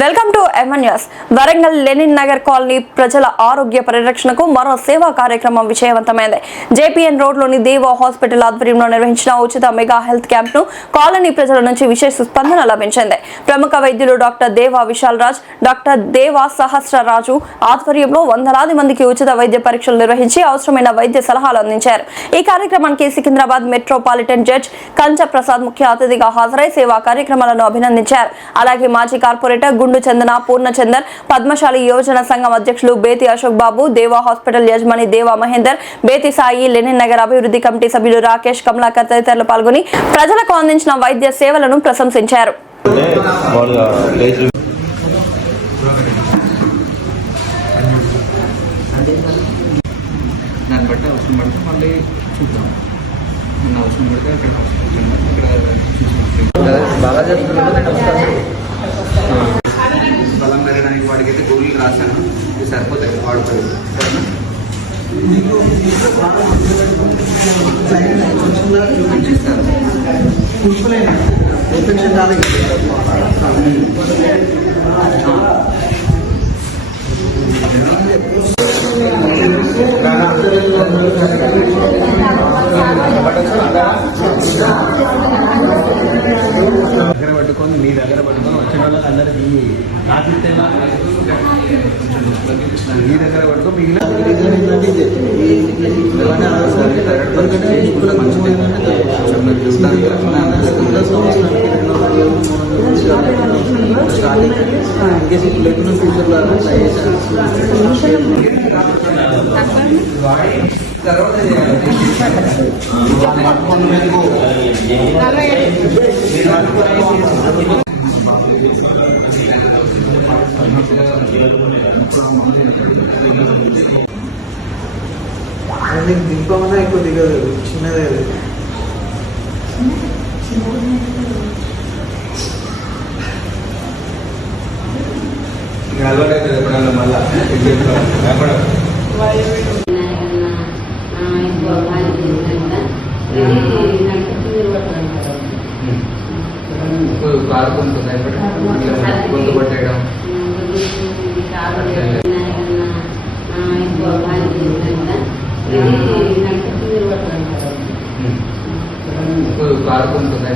Welcome to MNS. Warangal Lenin Nagar colony ప్రజల ఆరోగ్య పరిరక్షణకు మరో సేవా కార్యక్రమం విజయవంతమైంది. జేపీఎన్ రోడ్లోని దేవా హాస్పిటల్ ఆధ్వర్యంలో నిర్వహించిన ఉచిత మెగా హెల్త్ క్యాంప్ ను కాలనీ ప్రజల నుంచి విశేష స్పందన లభించింది. ప్రముఖ వైద్యులు డాక్టర్ దేవా విశాల్ రాజ్, డాక్టర్ దేవా సహస్రరాజు ఆధ్వర్యంలో వందలాది మందికి ఉచిత వైద్య పరీక్షలు నిర్వహించి అవసరమైన వైద్య సలహాలు అందించారు. ఈ కార్యక్రమానికి సికింద్రాబాద్ మెట్రోపాలిటన్ జడ్జ్ కంచ ప్రసాద్ ముఖ్య అతిథిగా హాజరై సేవా కార్యక్రమాలను అభినందించారు. అలాగే మాజీ కార్పొరేటర్ గుండు చందన, పూర్ణచందర్, పద్మశాలి యోజన సంఘం అధ్యక్షులు బేతి అశోక్ బాబు, దేవా హాస్పిటల్ యజమాని దేవా మహేందర్, బేతి సాయి, లెనిన్ నగర్ అభివృద్ధి కమిటీ సభ్యులు రాకేష్, కమలాకర్ తదితరులు పాల్గొని ప్రజలకు అందించిన వైద్య సేవలను ప్రశంసించారు. బలం పెరగడానికి వాడికైతే గోళీలు రాశాను, ఇది సరిపోతాయి వాడుతుంది. దగ్గర పట్టుకొని మీ దగ్గర పట్టుకొని వచ్చిన వాళ్ళకి అందరికీ రాసిస్తే మీ దగ్గర పట్టుకో మిగిలిన దింపమన్నా ఎక్కువ దిగదు, చిన్నదే. అలవాటు అవుతుంది ఎప్పుడన్నా మళ్ళా కారుకుంటుంది గొంతు పట్టేయడం కారుకుంటుంది